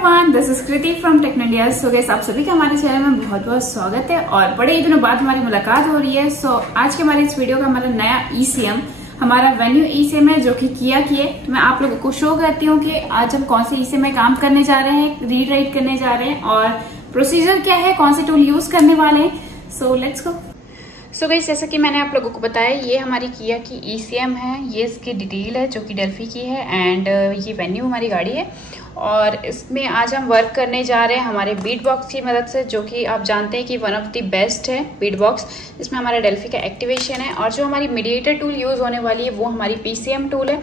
Everyone, this is Kriti from Technolia. So guys, आप सभी का हमारे चैनल में बहुत बहुत स्वागत है और बड़े ही दिनों बाद हमारी मुलाकात हो रही है। सो आज के हमारे इस वीडियो का हमारा नया ईसीएम, हमारा वेन्यू ईसीएम है जो कि किया की है। तो मैं आप लोगों को शो करती हूँ कि आज हम कौन से ईसीएम में काम करने जा रहे हैं, रीड राइट करने जा रहे हैं और प्रोसीजर क्या है, कौन से टूल यूज करने वाले हैं। So let's go. So guys, जैसा कि मैंने आप लोगों को बताया, ये हमारी किया की ईसीएम है, ये इसकी डिटेल है जो कि डेल्फी की है एंड ये वेन्यू हमारी गाड़ी है और इसमें आज हम वर्क करने जा रहे हैं हमारे बीट बॉक्स की मदद से, जो कि आप जानते हैं कि वन ऑफ द बेस्ट है बीट बॉक्स। इसमें हमारा डेल्फी का एक्टिवेशन है और जो हमारी मीडिएटर टूल यूज होने वाली है वो हमारी पीसीएम टूल है।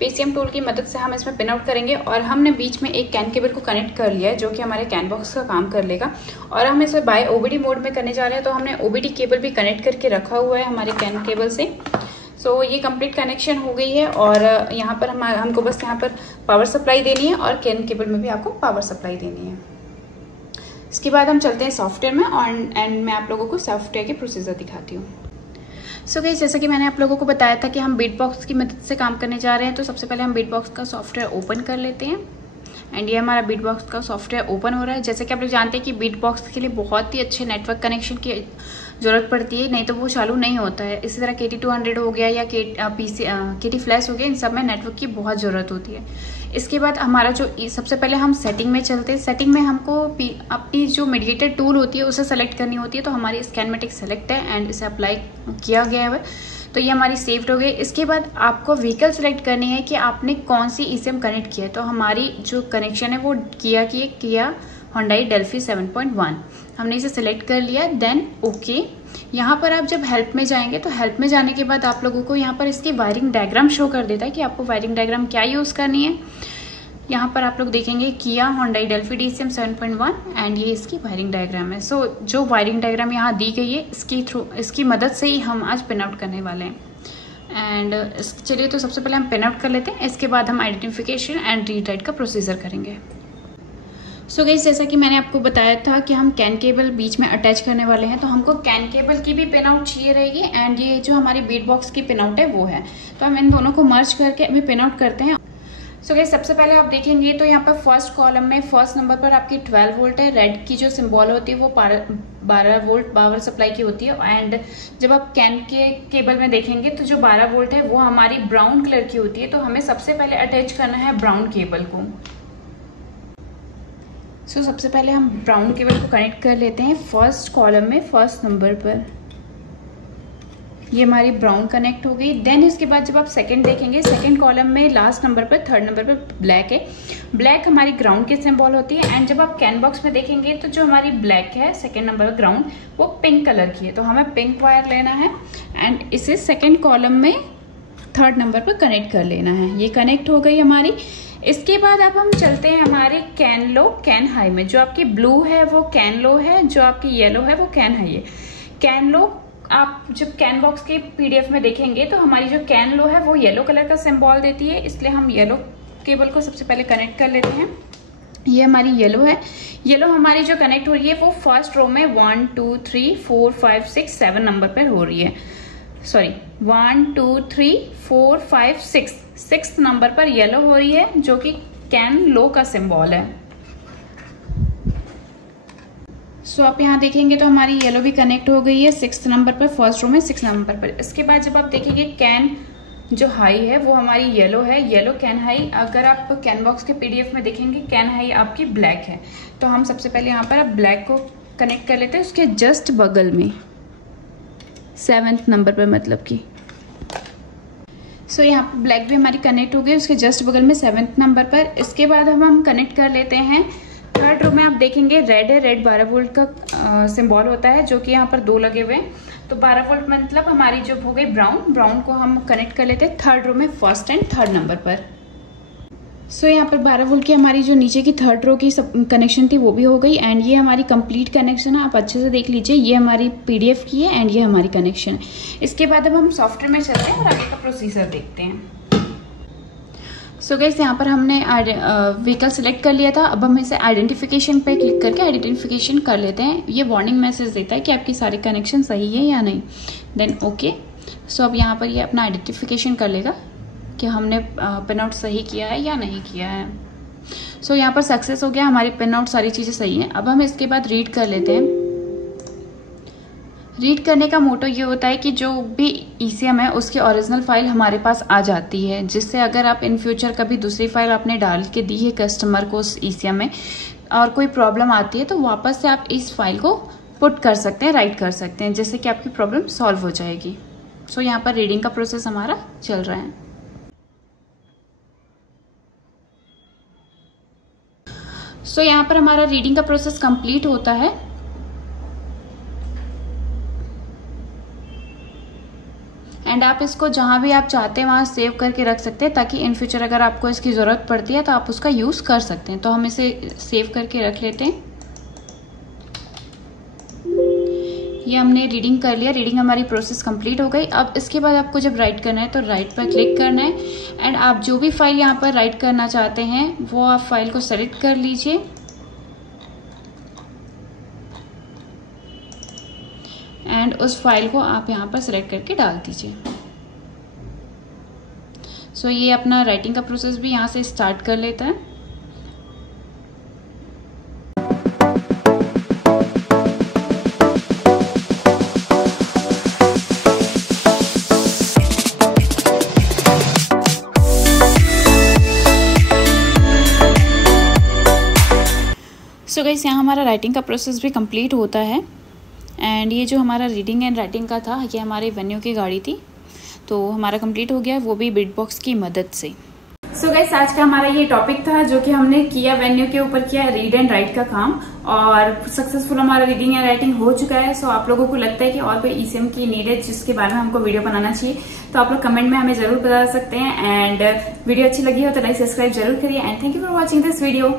पीसीएम टूल की मदद से हम इसमें पिन आउट करेंगे और हमने बीच में एक कैन केबल को कनेक्ट कर लिया है जो कि हमारे कैन बॉक्स का काम कर लेगा और हम इसे बाय ओबीडी मोड में करने जा रहे हैं। तो हमने ओबीडी केबल भी कनेक्ट करके रखा हुआ है हमारे कैन केबल से। सो ये कंप्लीट कनेक्शन हो गई है और यहाँ पर हमको बस यहाँ पर पावर सप्लाई देनी है और कैन केबल में भी आपको पावर सप्लाई देनी है। इसके बाद हम चलते हैं सॉफ्टवेयर में और एंड मैं आप लोगों को सॉफ्टवेयर के प्रोसीजर दिखाती हूँ। सो गाइस, जैसा कि मैंने आप लोगों को बताया था कि हम बीट बॉक्स की मदद से काम करने जा रहे हैं, तो सबसे पहले हम बीट बॉक्स का सॉफ्टवेयर ओपन कर लेते हैं एंड ये हमारा बीट बॉक्स का सॉफ्टवेयर ओपन हो रहा है। जैसे कि आप लोग जानते हैं कि बीट बॉक्स के लिए बहुत ही अच्छे नेटवर्क कनेक्शन की ज़रूरत पड़ती है, नहीं तो वो चालू नहीं होता है। इसी तरह KT200 हो गया या KT फ्लैश हो गया, इन सब में नेटवर्क की बहुत ज़रूरत होती है। इसके बाद हमारा जो सबसे पहले हम सेटिंग में चलते हैं। सेटिंग में हमको अपनी जो मीडिएटर टूल होती है उसे सेलेक्ट करनी होती है। तो हमारी स्कैनमेटिक सेलेक्ट है एंड इसे अप्लाई किया गया है, तो ये हमारी सेव्ड हो गई। इसके बाद आपको व्हीकल सेलेक्ट करनी है कि आपने कौन सी ईसीएम कनेक्ट किया है। तो हमारी जो कनेक्शन है वो किया Hyundai Delphi 7.1, हमने इसे सेलेक्ट कर लिया। देन ओके, यहाँ पर आप जब हेल्प में जाएंगे तो हेल्प में जाने के बाद आप लोगों को यहाँ पर इसकी वायरिंग डायग्राम शो कर देता है कि आपको वायरिंग डायग्राम क्या यूज़ करनी है। यहाँ पर आप लोग देखेंगे किया Hyundai Delphi DCM 7.1 एंड ये इसकी वायरिंग डायग्राम है। सो जो वायरिंग डायग्राम यहाँ दी गई है इसकी मदद से ही हम आज पिन आउट करने वाले हैं। एंड चलिए, तो सबसे पहले हम पिन आउट कर लेते हैं, इसके बाद हम आइडेंटिफिकेशन एंड रीड राइट का प्रोसीजर करेंगे। सो गाइस, जैसा कि मैंने आपको बताया था कि हम कैन केबल बीच में अटैच करने वाले हैं, तो हमको कैन केबल की भी पिन आउट चाहिए रहेगी एंड ये जो हमारी बीट बॉक्स की पिन आउट है वो है। तो हम इन दोनों को मर्ज करके अभी पिन आउट करते हैं। सो गाइस, सबसे पहले आप देखेंगे तो यहाँ पर फर्स्ट कॉलम में फर्स्ट नंबर पर आपकी 12 वोल्ट है। रेड की जो सिंबल होती है वो 12 वोल्ट पावर सप्लाई की होती है एंड जब आप कैन के केबल में देखेंगे तो जो 12 वोल्ट है वो हमारी ब्राउन कलर की होती है। तो हमें सबसे पहले अटैच करना है ब्राउन केबल को। सो सबसे पहले हम ब्राउन केबल को कनेक्ट कर लेते हैं फर्स्ट कॉलम में फर्स्ट नंबर पर। ये हमारी ब्राउन कनेक्ट हो गई। देन इसके बाद जब आप सेकंड देखेंगे, सेकंड कॉलम में लास्ट नंबर पर थर्ड नंबर पर ब्लैक है। ब्लैक हमारी ग्राउंड की सिंबल होती है एंड जब आप कैन बॉक्स में देखेंगे तो जो हमारी ब्लैक है सेकंड नंबर पर ग्राउंड, वो पिंक कलर की है। तो हमें पिंक वायर लेना है एंड इसे सेकेंड कॉलम में थर्ड नंबर पर कनेक्ट कर लेना है। ये कनेक्ट हो गई हमारी। इसके बाद अब हम चलते हैं हमारे कैन लो कैन हाई में। जो आपकी ब्लू है वो कैन लो है, जो आपकी येलो है वो कैन हाई है। कैन लो आप जब कैन बॉक्स के पीडीएफ में देखेंगे तो हमारी जो कैन लो है वो येलो कलर का सिंबल देती है, इसलिए हम येलो केबल को सबसे पहले कनेक्ट कर लेते हैं। ये हमारी येलो है। येलो हमारी जो कनेक्ट हो रही है वो फर्स्ट रो में 1 2 3 4 5 6 7 नंबर पर हो रही है। सॉरी, 1 2 3 4 5 6 नंबर पर येलो हो रही है, जो कि कैन लो का सिंबल है। सो आप यहाँ देखेंगे तो हमारी येलो भी कनेक्ट हो गई है 6 नंबर पर, फर्स्ट रो में 6 नंबर पर। इसके बाद जब आप देखेंगे कैन जो हाई है वो हमारी येलो है, येलो कैन हाई। अगर आप कैन बॉक्स के पीडीएफ में देखेंगे कैन हाई आपकी ब्लैक है। तो हम सबसे पहले यहाँ पर अब ब्लैक को कनेक्ट कर लेते हैं उसके जस्ट बगल में 7th नंबर पर, मतलब कि सो यहाँ पर ब्लैक भी हमारी कनेक्ट हो गई उसके जस्ट बगल में 7th नंबर पर। इसके बाद हम कनेक्ट कर लेते हैं थर्ड रो में। आप देखेंगे रेड है, रेड 12 वोल्ट का सिंबल होता है, जो कि यहाँ पर 2 लगे हुए हैं। तो 12 वोल्ट मतलब हमारी जो हो गई ब्राउन को हम कनेक्ट कर लेते हैं थर्ड रो में फर्स्ट एंड थर्ड नंबर पर। सो यहाँ पर 12 वोल्ट की हमारी जो नीचे की थर्ड रो की कनेक्शन थी वो भी हो गई एंड ये हमारी कंप्लीट कनेक्शन है। आप अच्छे से देख लीजिए, ये हमारी पीडीएफ की है एंड ये हमारी कनेक्शन है। इसके बाद अब हम सॉफ्टवेयर में चलते हैं और आगे का प्रोसीजर देखते हैं। सो गाइस, यहाँ पर हमने व्हीकल सेलेक्ट कर लिया था। अब हम इसे आइडेंटिफिकेशन पे क्लिक करके आइडेंटिफिकेशन कर लेते हैं। ये वार्निंग मैसेज देता है कि आपकी सारे कनेक्शन सही है या नहीं। Then okay. सो अब यहाँ पर ये अपना आइडेंटिफिकेशन कर लेगा कि हमने पिन आउट सही किया है या नहीं किया है। सो यहाँ पर सक्सेस हो गया, हमारी पिन आउट सारी चीजें सही हैं। अब हम इसके बाद रीड कर लेते हैं। रीड करने का मोटो ये होता है कि जो भी ECM है उसकी ओरिजिनल फाइल हमारे पास आ जाती है, जिससे अगर आप इन फ्यूचर कभी दूसरी फाइल आपने डाल के दी है कस्टमर को उस ECM में और कोई प्रॉब्लम आती है तो वापस से आप इस फाइल को पुट कर सकते हैं, राइट कर सकते हैं, जिससे कि आपकी प्रॉब्लम सॉल्व हो जाएगी। सो यहाँ पर रीडिंग का प्रोसेस हमारा चल रहा है। सो यहाँ पर हमारा रीडिंग का प्रोसेस कंप्लीट होता है। एंड आप इसको जहां भी आप चाहते हैं वहां सेव करके रख सकते हैं, ताकि इन फ्यूचर अगर आपको इसकी जरूरत पड़ती है तो आप उसका यूज कर सकते हैं। तो हम इसे सेव करके रख लेते हैं। ये हमने रीडिंग कर लिया, रीडिंग हमारी प्रोसेस कंप्लीट हो गई। अब इसके बाद आपको जब राइट करना है तो राइट पर क्लिक करना है एंड आप जो भी फाइल यहाँ पर राइट करना चाहते हैं वो आप फाइल को सेलेक्ट कर लीजिए एंड उस फाइल को आप यहाँ पर सेलेक्ट करके डाल दीजिए। सो ये अपना राइटिंग का प्रोसेस भी यहाँ से स्टार्ट कर लेता है। सो गाइस यहाँ हमारा राइटिंग का प्रोसेस भी कंप्लीट होता है एंड ये जो हमारा रीडिंग एंड राइटिंग का था ये हमारे वेन्यू की गाड़ी थी, तो हमारा कंप्लीट हो गया, वो भी बिटबॉक्स की मदद से। सो गाइस आज का हमारा ये टॉपिक था जो कि हमने किया वेन्यू के ऊपर किया रीड एंड राइट का काम और सक्सेसफुल हमारा रीडिंग एंड राइटिंग हो चुका है। सो आप लोगों को लगता है कि और कोई ECM की नीड है जिसके बारे में हमको वीडियो बनाना चाहिए तो आप लोग कमेंट में हमें जरूर बता सकते हैं। एंड वीडियो अच्छी लगी हो तो लाइक सब्सक्राइब जरूर करिए and thank you for watching this video.